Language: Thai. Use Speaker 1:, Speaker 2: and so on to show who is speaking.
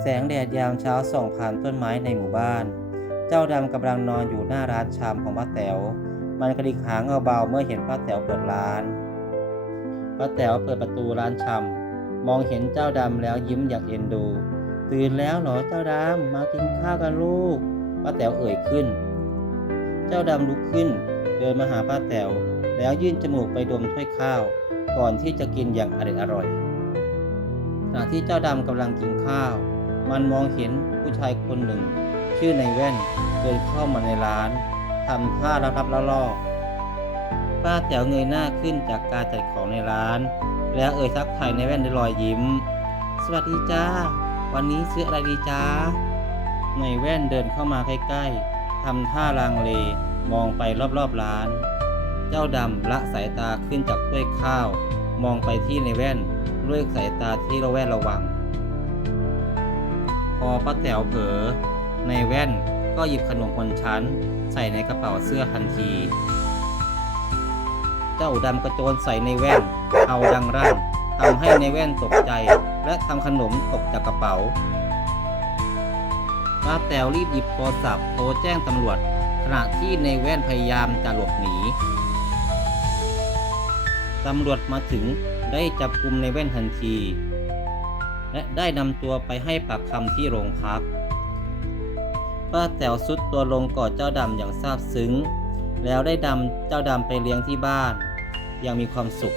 Speaker 1: แสงแดดยามเช้าส่องผ่านต้นไม้ในหมู่บ้าน เจ้าดำกำลังนอนอยู่หน้าร้านชามของป้าแต๋ว มันกระดิกหางเบาๆเมื่อเห็นป้าแต๋วเปิดร้านป้าแต๋วเปิดประตูร้านชำมองเห็นเจ้าดำแล้วยิ้มอย่างเอ็นดู ตื่นแล้วเหรอเจ้าดำมากินข้าวกันลูกป้าแต๋วเอ่ยขึ้น เจ้าดำลุกขึ้น เดินมาหาป้าแต๋วแล้วยื่นจมูกไปดมถ้วยข้าว ก่อนที่จะกินอย่างอร่อยอร่อยขณะที่เจ้าดำกำลังกินข้าว มันมองเห็นผู้ชายคนหนึ่ง ชื่อในแว่นเดินเข้ามาในร้านทำท่ารับๆล่อๆป้าแต๋วเงยหน้าขึ้นจากการจัดของในร้าน แล้วเอ่ยทักทายในแว่นด้วยรอยยิ้ม สวัสดีจ้า วันนี้ซื้ออะไรดีจ้าในแว่นเดินเข้ามาใกล้ๆทำท่าลังเลมองไปรอบๆร้าน เจ้าดำละสายตาขึ้นจากถ้วยข้าว มองไปที่ในแว่นด้วยสายตาที่ระแวดระวัง พอป้าแต๋วเผลอในแว่นก็หยิบขนมคนชั้น ใส่ในกระเป๋าเสื้อทันที เจ้าดำกระโจนใส่ในแว่น เอาดังรั่นทำให้ในแว่นตกใจ และทำขนมตกจากกระเป๋าป้าแต๋วรีบหยิบโทรศัพท์โทรแจ้งตำรวจ ขณะที่ในแว่นพยายามจะหลบหนีตำรวจมาถึงได้จับกลุ่มในแว่นทันที และได้นำตัวไปให้ปากคำที่โรงพัก ป้าแต๋วสุดตัวลงกอดเจ้าดำอย่างซาบซึ้ง แล้วได้ดำเจ้าดำไปเลี้ยงที่บ้านยังมีความสุข